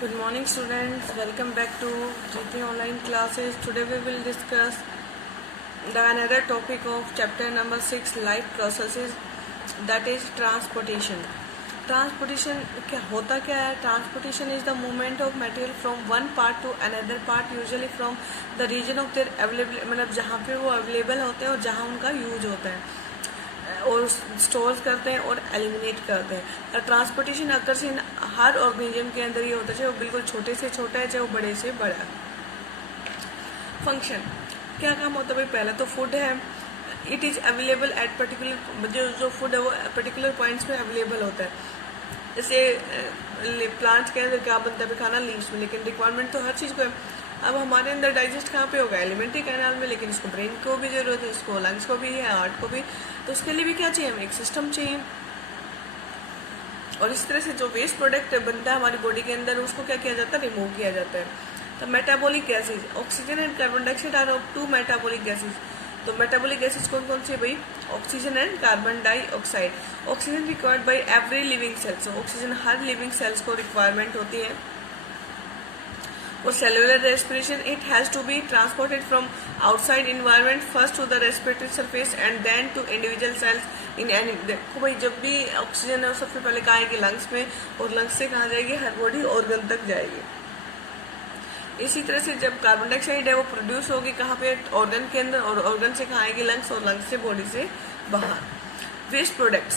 Good morning students, welcome back to GT online classes. Today we will discuss another topic of chapter number 6 life processes, that is transportation. Transportation क्या है? Transportation is the movement of material from one part to another part, usually from the region of their available, मतलब जहाँ पे वो available होते हैं और जहाँ उनका यूज होता है और स्टोर करते हैं और एलिमिनेट करते हैं। ट्रांसपोर्टेशन अक्सर इन हर ऑर्गेनिज्म के अंदर ये होता है, चाहे वो बिल्कुल छोटे से छोटा है चाहे वो बड़े से बड़ा है। फंक्शन क्या काम होता है भाई? पहला तो फूड है, it is available at particular, जो फूड है वो पर्टिकुलर पॉइंट्स में अवेलेबल होता है। जैसे प्लांट्स के अंदर क्या बनता है खाना? लीव्स में, लेकिन रिक्वायरमेंट तो हर चीज़ को है। अब हमारे अंदर डाइजेस्ट कहाँ पे होगा? एलिमेंट्री कैनाल में, लेकिन इसको ब्रेन को भी जरूरत है, इसको लंग्स को भी है, हार्ट को भी, तो उसके लिए भी क्या चाहिए? हमें एक सिस्टम चाहिए। और इस तरह से जो वेस्ट प्रोडक्ट बनता है हमारी बॉडी के अंदर, उसको क्या किया जाता है? रिमूव किया जाता है। तो metabolic gases, oxygen and carbon dioxide are of two metabolic gases. तो मेटाबॉलिक गैसेज कौन कौन सी है भाई? Oxygen and carbon dioxide. Oxygen required by every living cells, oxygen हर लिविंग सेल्स को रिक्वायरमेंट होती है। For cellular respiration, it has to be transported from outside environment first to the respiratory surface and then to individual cells in any। देखो भाई, जब भी oxygen है वो सबसे पहले कहाँ आएगी? लंग्स में, और लंग्स से कहाँ जाएगी? हर बॉडी ऑर्गन तक जाएगी। इसी तरह से जब कार्बन डाइऑक्साइड है वो प्रोड्यूस होगी कहाँ पे? ऑर्गन के अंदर, और ऑर्गन से कहाँ आएगी? लंग्स, और लंग्स से बॉडी से बाहर। Waste products,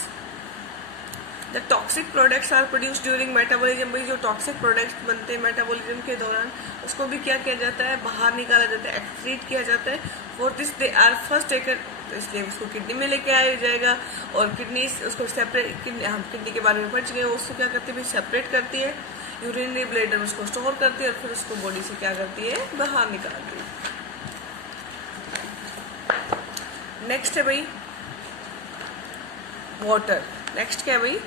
the toxic products are produce during metabolism. भाई जो टॉक्सिक प्रोडक्ट्स बनते हैं मेटाबॉलिज्म के दौरान, उसको भी क्या किया जाता है? बाहर निकाला जाता है, एक्सक्रीट किया जाता है। For this they are first taken, तो इसलिए उसको किडनी में लेके आया जाएगा, और किडनी उसको सेपरेट, हम किडनी के बारे में पढ़ चुके हैं, उसको क्या करती है? सेपरेट करती है, यूरिनरी ब्लैडर उसको स्टोर करती है, और फिर उसको बॉडी से क्या करती है? बाहर निकालती है। नेक्स्ट है भाई वाटर। नेक्स्ट क्या है भाई?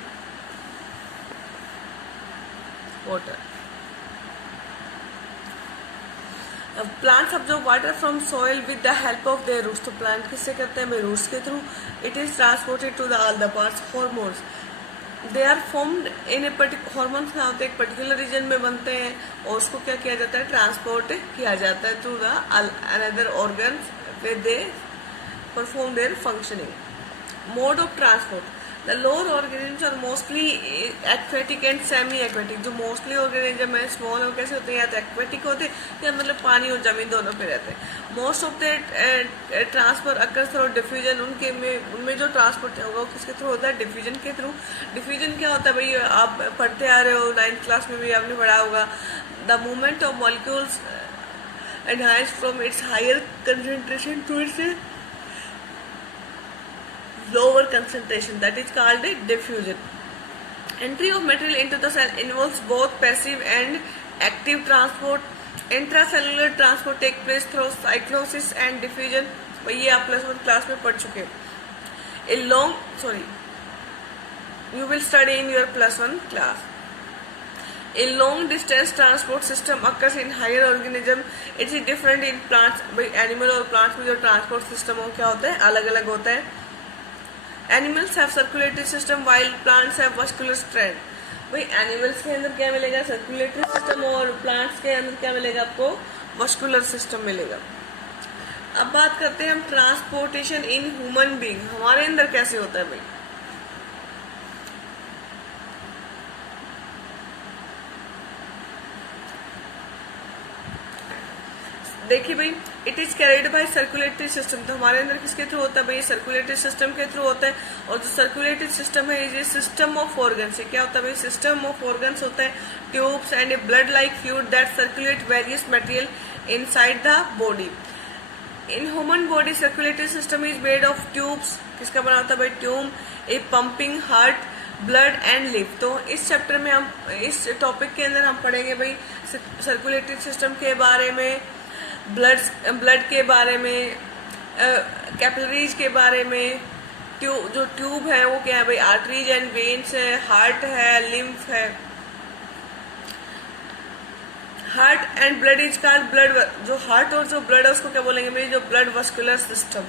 Water. Plants absorb water from soil with the help of their roots. तो प्लांट किससे करते हैं भाई? रूट्स के through. It is transported to the all the parts. Hormones, they are formed in a particular, hormones क्या होते हैं? एक पर्टिकुलर रीजन में बनते हैं, और उसको क्या किया जाता है? ट्रांसपोर्ट किया जाता है through the another organs with they perform their functioning. Mode of transport, the lower organisms are mostly aquatic and semi aquatic. जो मोस्टली ऑर्गेनिज्म है स्मॉल, और कैसे होते हैं? या तो एक्वेटिक होते हैं या मतलब पानी और जमीन दोनों पे रहते हैं। Most of the transfer occur through diffusion, उनमें जो ट्रांसपोर्ट होगा वो किसके थ्रू होता है? डिफ्यूजन के थ्रू। डिफ्यूजन क्या होता है भाई? आप पढ़ते आ रहे हो, 9th क्लास में भी आपने पढ़ा होगा। The movement of molecules enhance from its higher concentration to its lower concentration, that is called a diffusion. Entry of material into the cell involves both passive and active transport. Intracellular transport take place through cyclosis and diffusion. ये आप +1 class में पढ़ चुके हैं। You will study in your +1 class. A long distance transport system occurs in higher organism. It is different in plants. भाई animal और plants में जो ट्रांसपोर्ट सिस्टम हो क्या होता है? अलग अलग होता है। Animals have circulatory system while plants have vascular strand. भाई एनिमल्स के अंदर क्या मिलेगा? सर्कुलेटरी सिस्टम, और प्लांट्स के अंदर क्या मिलेगा आपको? वस्कुलर सिस्टम मिलेगा। अब बात करते हैं हम ट्रांसपोर्टेशन इन ह्यूमन बीइंग, हमारे अंदर कैसे होता है भाई? देखिए भाई, it is carried by circulatory system. तो हमारे अंदर किसके थ्रू होता है भाई? सर्कुलेटरी सिस्टम के थ्रू होता है। और जो सर्कुलेटरी सिस्टम है ये सिस्टम ऑफ ऑर्गन्स है। क्या होता है भाई? सिस्टम ऑफ ऑर्गन्स होता है, tubes and A blood like fluid that circulate various material inside the body. In human body circulatory system is made of tubes. किसका बना होता है भाई? Tube, A pumping heart, blood and live. तो इस chapter में हम, इस टॉपिक के अंदर हम पढ़ेंगे भाई सर्कुलेटरी सिस्टम के बारे में, ब्लड के बारे में, कैपिलरीज के बारे में, जो ट्यूब है वो क्या है भाई? आर्टरीज एंड वेन्स है, हार्ट है, लिम्फ है। Heart and blood is called blood. जो हार्ट और जो ब्लड है उसको क्या बोलेंगे भाई? जो blood vascular system.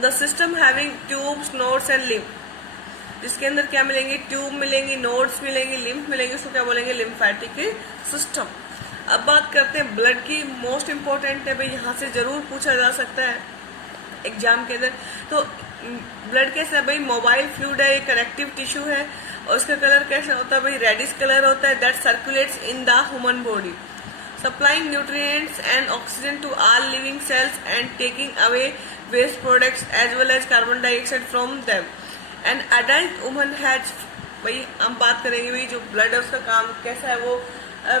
The system having tubes, nodes and lymph. जिसके अंदर क्या मिलेंगे, ट्यूब मिलेंगी, नोड्स मिलेंगी, लिम्फ मिलेंगी, उसको क्या बोलेंगे, लिम्फेटिक सिस्टम। अब बात करते हैं ब्लड की, मोस्ट इंपॉर्टेंट है भाई, यहाँ से जरूर पूछा जा सकता है एग्जाम के अंदर। तो ब्लड कैसा है भाई, मोबाइल फ्लूइड है, एक कनेक्टिव टिश्यू है, और उसका कलर कैसा होता है भाई, रेडिश कलर होता है, that circulates in the human body, supplying nutrients and oxygen to all living cells and taking away waste products as well as carbon dioxide from them. An adult woman has, भाई हम बात करेंगे भाई जो blood है उसका काम कैसा है, वो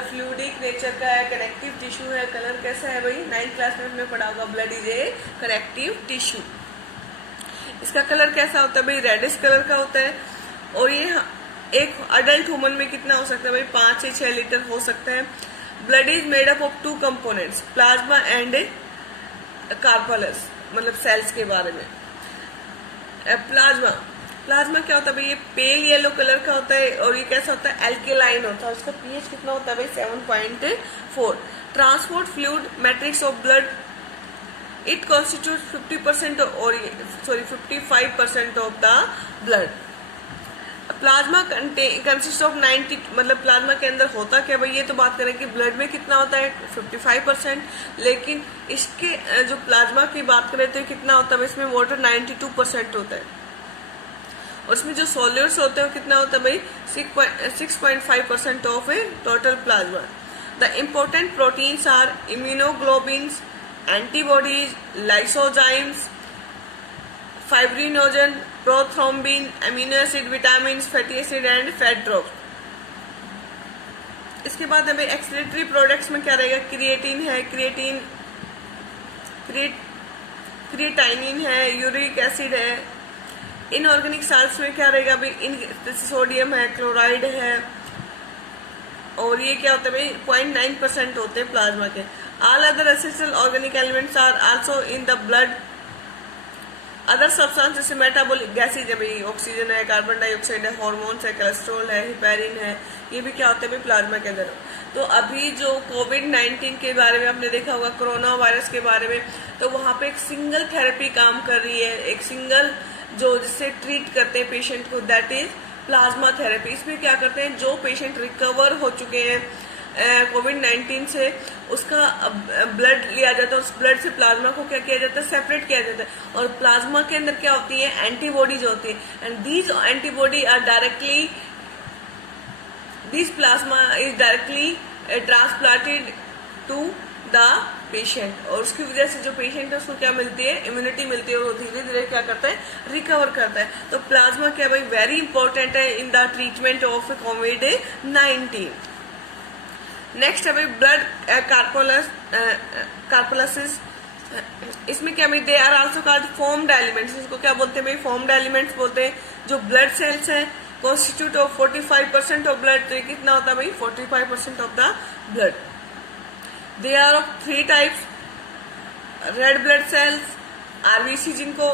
फ्लूइडिक नेचर का है, कनेक्टिव टिश्यू है, कलर कैसा है भाई, 9th क्लास में पढ़ा होगा, blood is a connective tissue. इसका कलर कैसा होता है भाई, रेडिश कलर का होता है, और ये एक अडल्ट ह्यूमन में कितना हो सकता है भाई, 5 से 6 लीटर हो सकता है। Blood is made up of 2 components, plasma and corpuscles, मतलब सेल्स के बारे में। प्लाज्मा क्या होता है भाई, ये पेल येलो कलर का होता है, और ये कैसा होता है, एल्केलाइन होता है, उसका पीएच कितना होता है भाई, 7.4। Transport fluid matrix of blood, it constitute 50% और 55% of the blood. Plasma consist of 90, मतलब प्लाज्मा के अंदर होता क्या भाई, ये तो बात करें कि ब्लड में कितना होता है 55%, लेकिन इसके जो प्लाज्मा की बात करें तो कितना होता है, इसमें वाटर 92% होता है, और इसमें जो सॉल्यूट्स होते हैं वो कितना होता है भाई, 6.5% of a total plasma. The important proteins are immunoglobins, antibodies, lysozymes, fibrinogen, prothrombin, amino acid, vitamin, fatty acid and fat drop. इसके बाद हमें एक्सक्रीटरी प्रोडक्ट्स में क्या रहेगा, क्रिएटिन है, क्रिएटाइनिन है, यूरिक एसिड है। इनऑर्गेनिक साल्ट्स में क्या रहेगा भाई, जैसे सोडियम है, क्लोराइड है, और ये क्या होता है भाई 0.9% होते हैं प्लाज्मा के। All other essential organic elements are also in the blood. Other substance जैसे मेटाबॉलिक गैसेज है भाई, ऑक्सीजन है, कार्बन डाइऑक्साइड है, हार्मोन्स है, कोलेस्ट्रॉल है, हिपेरिन है, ये भी क्या होते हैं भाई प्लाज्मा के अंदर। तो अभी जो कोविड-19 के बारे में आपने देखा होगा, कोरोना वायरस के बारे में, तो वहाँ पे एक सिंगल थेरेपी काम कर रही है, एक सिंगल जो जिससे ट्रीट करते हैं पेशेंट को, दैट इज प्लाज्मा थेरेपी। इसमें क्या करते हैं, जो पेशेंट रिकवर हो चुके हैं कोविड-19 से, उसका ब्लड लिया जाता है, उस ब्लड से प्लाज्मा को क्या किया जाता है, सेपरेट किया जाता है, और प्लाज्मा के अंदर क्या होती है, एंटीबॉडीज होती है, and these antibody are directly, this plasma is directly transplanted to the patient, और उसकी वजह से जो पेशेंट है उसको क्या मिलती है, इम्यूनिटी मिलती है, और वो धीरे धीरे क्या करता है, रिकवर करता है। तो प्लाज्मा क्या भाई वेरी इंपॉर्टेंट है इन द ट्रीटमेंट ऑफ कोविड-19। नेक्स्ट है भाई ब्लड कार्पोलासिस। इसमें क्या भाई, they are also called formed elements, इसको क्या बोलते हैं भाई, फॉर्म्ड एलिमेंट्स बोलते हैं। जो ब्लड सेल्स हैं कॉन्स्टिट्यूट ऑफ 45% ऑफ ब्लड, तो ये कितना होता है भाई 45% of the blood. They are of 3 types, red blood cells, RBC जिनको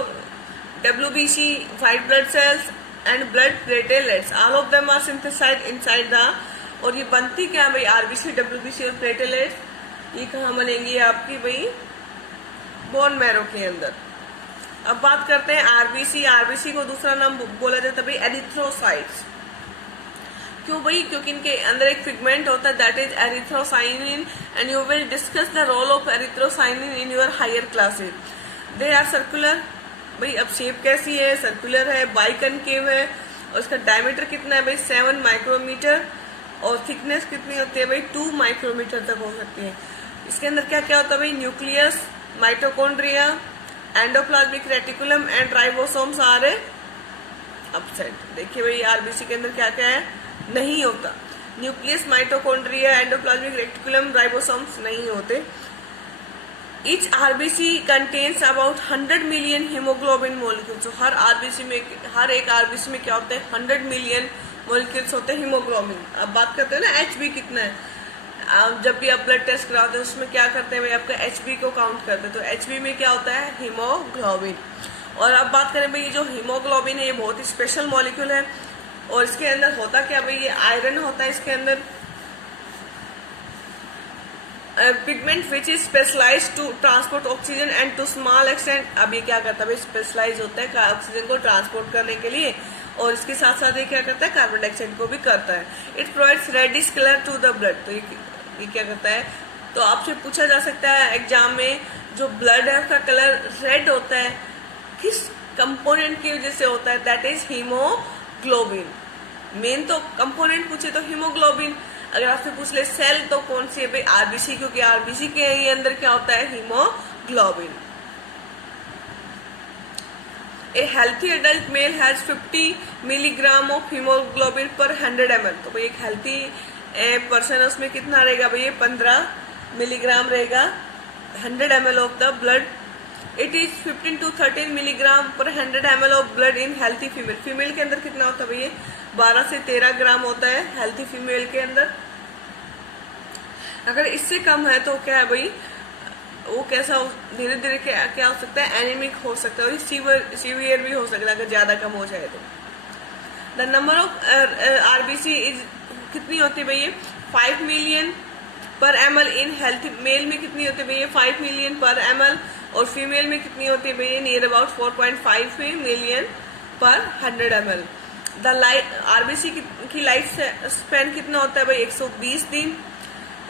WBC, white blood cells and blood platelets, all of them are synthesized inside the, और ये बनती क्या है भाई, आरबीसी, डब्ल्यूबीसी और प्लेटलेट्स, ये कहाँ बनेंगी आपकी भाई, बोन मैरो के अंदर। अब बात करते हैं आरबीसी। आरबीसी को दूसरा नाम बोला जाता है भाई एरिथ्रोसाइट्स। क्यों भाई, क्योंकि इनके अंदर एक पिगमेंट होता है that is erythrocyanin, and you will discuss the role of erythrocyanin in your higher classes. They are circular, भाई अब शेप कैसी है, सर्कुलर है, बाइकनकेव है, और उसका डायमीटर कितना है भाई 7 माइक्रोमीटर, और थिकनेस कितनी होती है भाई 2 माइक्रोमीटर तक हो सकती है। इसके अंदर क्या क्या होता है भाई, nucleus, mitochondria, endoplasmic reticulum and ribosomes are upside. देखिए भाई आरबीसी के अंदर क्या क्या है, नहीं होता, nucleus, mitochondria, endoplasmic reticulum, ribosomes नहीं होते। Each RBC contains about 100 million hemoglobin molecules। तो हर आरबीसी में, हर एक आरबीसी में क्या होता है 100 मिलियन मोलिक्यूल्स होते हैं हीमोग्लोबिन। अब बात करते हैं ना एचबी कितना है, जब भी आप ब्लड टेस्ट कराते हैं उसमें क्या करते हैं भाई आपका एचबी को काउंट करते हैं, तो एचबी में क्या होता है हीमोग्लोबिन। और अब बात करें भाई ये जो हीमोग्लोबिन है ये बहुत ही स्पेशल मॉलिक्यूल है, और इसके अंदर होता क्या भाई, ये आयरन होता है इसके अंदर, pigment which is specialise to transport oxygen and to small extent. अब ये क्या करता है भाई, स्पेशलाइज होता है ऑक्सीजन को ट्रांसपोर्ट करने के लिए, और इसके साथ साथ ये क्या करता है, कार्बन डाइऑक्साइड को भी करता है। It provides reddish colour to the blood, तो ये क्या करता है, तो आपसे पूछा जा सकता है एग्जाम में, जो ब्लड है उसका कलर रेड होता है, किस कंपोनेंट की वजह से होता है, दैट इज हीमोग्लोबिन। मेन तो कंपोनेंट पूछे तो हीमोग्लोबिन, अगर आपसे पूछ ले सेल तो कौन सी है भाई, आरबीसी, क्योंकि आरबीसी के ही अंदर क्या होता है, haemoglobin. A healthy adult male has 50 milligram of haemoglobin पर 100 ml, तो भाई एक हेल्थी पर्सन उसमें कितना रहेगा भाई, 15 मिलीग्राम रहेगा 100 ml of the blood. It is 15 to 13 milligram पर 100 ml of blood in healthy female. Female के अंदर कितना होता है भैया, 12 से 13 ग्राम होता है हेल्थी फीमेल के अंदर। अगर इससे कम है तो क्या है भाई, वो कैसा धीरे धीरे क्या हो सकता है, एनीमिक हो सकता है, और सीवियर भी हो सकता है अगर ज्यादा कम हो जाए तो। The number of RBC is कितनी होती है भैया, 5 मिलियन पर ml इन हेल्थी मेल में कितनी होती है भैया, 5 मिलियन पर ml, और फीमेल में कितनी होती है भैया, नियर अबाउट 4.5 मिलियन पर 100 ml। द आरबीसी की लाइफ स्पैन कितना होता है भाई, 120 दिन,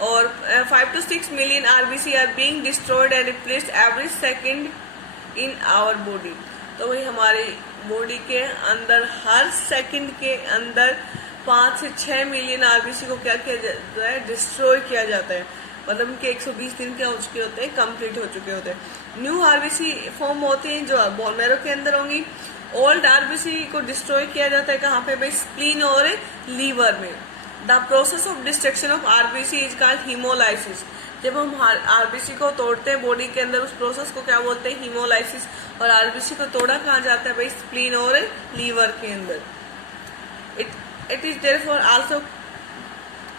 और 5 to 6 million RBC are being destroyed and replaced every second in our body. तो भाई हमारी बॉडी के अंदर हर सेकंड के अंदर 5 से 6 मिलियन आरबीसी को क्या किया जाता है, डिस्ट्रॉय किया जाता है, मतलब उनके 120 दिन क्या हो चुके होते हैं, कंप्लीट हो चुके होते हैं। न्यू आरबीसी फॉर्म होते हैं जो बोन मैरो के अंदर होंगी। ओल्ड आरबीसी को डिस्ट्रॉय किया जाता है कहाँ पे भाई, स्प्लीन और लीवर में। The process of destruction of RBC is called haemolysis. जब हम आरबीसी को तोड़ते हैं बॉडी के अंदर, उस प्रोसेस को क्या बोलते हैं, हीमोलाइसिस। और आरबीसी को तोड़ा कहाँ जाता है भाई, स्प्लीन और लीवर के अंदर। इट इज देयरफॉर आल्सो,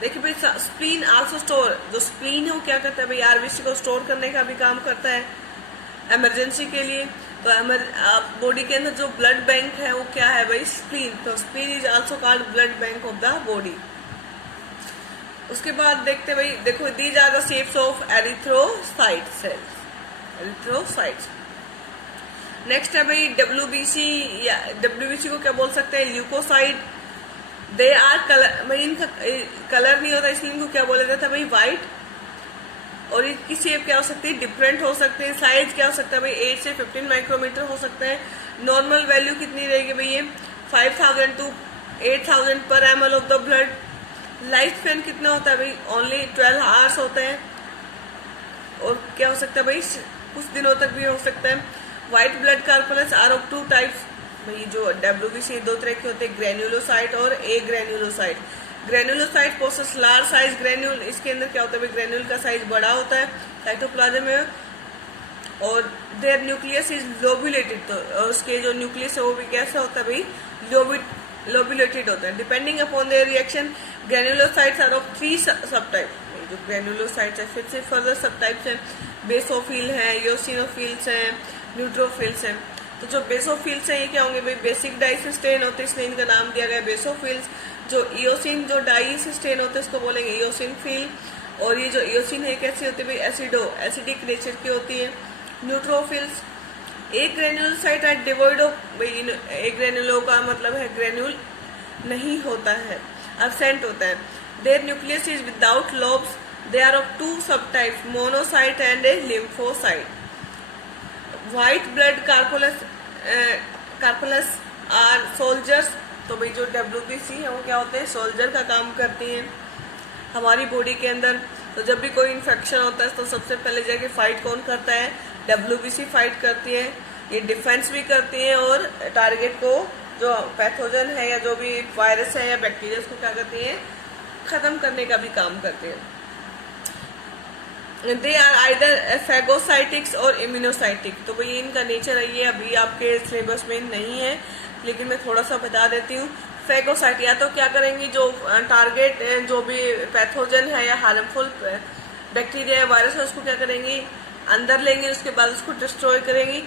देखिए भाई स्प्लीन आल्सो स्टोर, जो स्प्लीन है वो क्या करता है भाई, आरबीसी को स्टोर करने का भी काम करता है इमरजेंसी के लिए। तो बॉडी के अंदर जो ब्लड बैंक है वो क्या है भाई, स्प्लीन। तो spleen is also called blood bank of the body. उसके बाद देखते भाई, देखो these are the shapes of erythrocyte cells, erythrocytes. Next है भाई डब्ल्यूबीसी, या डब्ल्यूबीसी को क्या बोल सकते हैं, ल्यूकोसाइट। दे आर कलर, भाई इनका कलर नहीं होता इसलिए इनको क्या बोला जाता है भाई, व्हाइट। और इनकी शेप क्या हो सकती है, डिफरेंट हो सकते हैं। साइज क्या हो सकता है भाई, 8 से 15 माइक्रोमीटर हो सकता है। नॉर्मल वैल्यू कितनी रहेगी भाई, ये 5000 to 8000 पर ml of the blood. Life span कितना होता है भाई, ओनली 12 आवर्स होता है। और क्या हो सकता है भाई, कुछ दिनों तक भी हो सकता है। White blood corpuscles are of 2 types, भाई जो डब्ल्यूबीसी 2 तरह के होते हैं, ग्रेन्युलोसाइट और ए granulocyte. Granulocyte process large size granule, इसके अंदर क्या होता है भाई, ग्रेन्यूल का साइज बड़ा होता है साइटोप्लाज्म में, और देयर न्यूक्लियस इज लोबुलेटेड। तो उसके जो न्यूक्लियस है वो भी कैसा होता है भाई, लोबुलेटेड होता है। Depending upon their reaction granulocytes are of 3 sub type. जो ग्रेन्युलोसाइट्स है फिर से फर्दर सब टाइप्स हैं, बेसोफिल हैं, योसिनोफिल्स हैं, न्यूट्रोफिल्स हैं। तो जो बेसोफिल्स हैं ये क्या होंगे भाई, बेसिक डाइसिस्टेन होते हैं, इसलिए इनका नाम दिया गया बेसोफिल्स। जो इयोसिन जो डाइसिस्टेन होते हैं उसको बोलेंगे इयोसिनफिल। और ये जो इयोसिन है कैसी होती है भाई, एसिडिक नेचर की होती है। न्यूट्रोफिल्स। एक ग्रेन्युलोसाइट आर डिवॉइड ऑफ, भाई एक ग्रेन्युलो का मतलब है ग्रेन्यूल नहीं होता है, एब्सेंट होता है। Their nucleus is without lobes. They are of 2 sub types, monocyte and a lymphocyte. White blood corpuscles are soldiers. तो भाई जो डब्ल्यूबीसी है वो क्या होते हैं, सोल्जर का काम करती हैं हमारी बॉडी के अंदर। तो जब भी कोई इन्फेक्शन होता है तो सबसे पहले जाके फाइट कौन करता है, डब्ल्यूबीसी फाइट करती है। ये डिफेंस भी करती हैं और टारगेट को, जो पैथोजन है या जो भी वायरस है या बैक्टीरिया, को क्या करती हैं, खत्म करने का भी काम करते हैं। दे आर आइदर फैगोसाइटिक्स और इम्यूनोसाइटिक। तो भाई इनका नेचर है, ये अभी आपके सिलेबस में नहीं है लेकिन मैं थोड़ा सा बता देती हूँ। फैगोसाइट या तो क्या करेंगी, जो टारगेट जो भी पैथोजन है या हार्मफुल बैक्टीरिया या वायरस है उसको क्या करेंगी, अंदर लेंगे, उसके बाद उसको डिस्ट्रॉय करेंगी।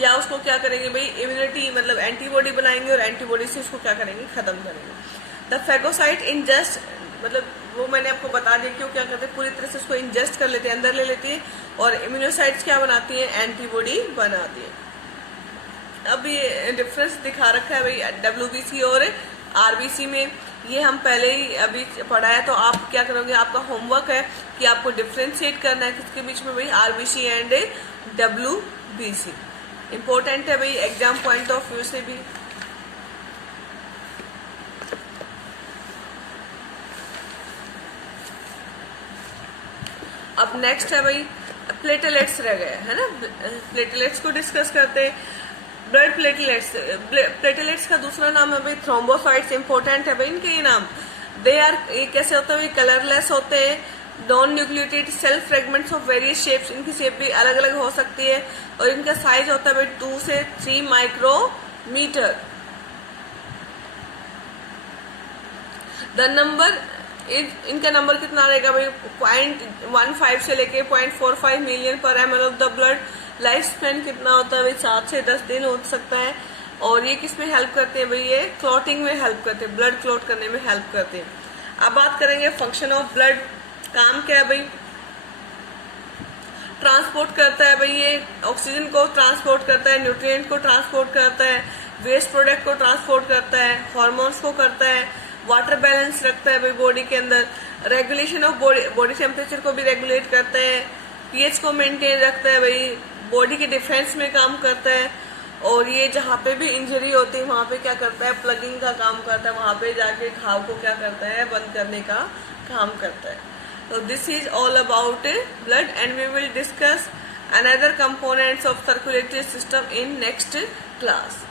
या उसको क्या करेंगे भाई, इम्यूनिटी मतलब एंटीबॉडी बनाएंगे और एंटीबॉडी से उसको क्या करेंगे, खत्म करेंगे। द फैगोसाइट इंजेस्ट, मतलब वो मैंने आपको बता दिया क्यों क्या करते हैं, पूरी तरह से उसको इंजेस्ट कर लेते हैं, अंदर ले लेती है। और इम्यूनोसाइट्स क्या बनाती है, एंटीबॉडी बनाती है। अब ये डिफरेंस दिखा रखा है भाई WBC और RBC में, ये हम पहले ही अभी पढ़ा है। तो आप क्या करोगे, आपका होमवर्क है कि आपको डिफ्रेंशिएट करना है किसके बीच में भाई, RBC एंड WBC। इम्पोर्टेंट है भाई एग्जाम पॉइंट ऑफ व्यू से भी। अब नेक्स्ट है भाई प्लेटलेट्स रह गए है ना, प्लेटलेट्स को डिस्कस करते हैं। ब्लड प्लेटलेट्स, प्लेटलेट्स का दूसरा नाम है भाई थ्रोम्बोसाइट्स। इंपॉर्टेंट है भाई इनके ये नाम। दे आर, ये कैसे होते हैं भाई, कलरलेस होते हैं, non nucleotide cell fragments of various shapes, इनकी शेप भी अलग अलग हो सकती है, और इनका साइज होता है भाई 2 से 3 माइक्रोमीटर। द नंबर, इनका नंबर कितना रहेगा भाई, 0.15 से लेके 0.45 मिलियन पर ml of the blood. Life span कितना होता है भाई, 7 से 10 दिन हो सकता है। और ये किस में हेल्प करते हैं भाई, ये क्लॉटिंग में हेल्प करते हैं, ब्लड क्लॉट करने में हेल्प करते हैं। अब बात करेंगे फंक्शन ऑफ ब्लड। काम क्या है भाई, ट्रांसपोर्ट करता है भाई, ये ऑक्सीजन को ट्रांसपोर्ट करता है, न्यूट्रिएंट को ट्रांसपोर्ट करता है, वेस्ट प्रोडक्ट को ट्रांसपोर्ट करता है, हार्मोन्स को करता है, वाटर बैलेंस रखता है भाई बॉडी के अंदर, रेगुलेशन ऑफ बॉडी टेम्परेचर को भी रेगुलेट करता है, पीएच को मेंटेन रखता है भाई, बॉडी के डिफेंस में काम करता है। और ये जहाँ पे भी इंजरी होती है वहाँ पे क्या करता है, प्लगिंग का काम करता है, वहाँ पे जाके घाव को क्या करता है, बंद करने का काम करता है। तो this is all about blood and we will discuss another components of circulatory system in next class.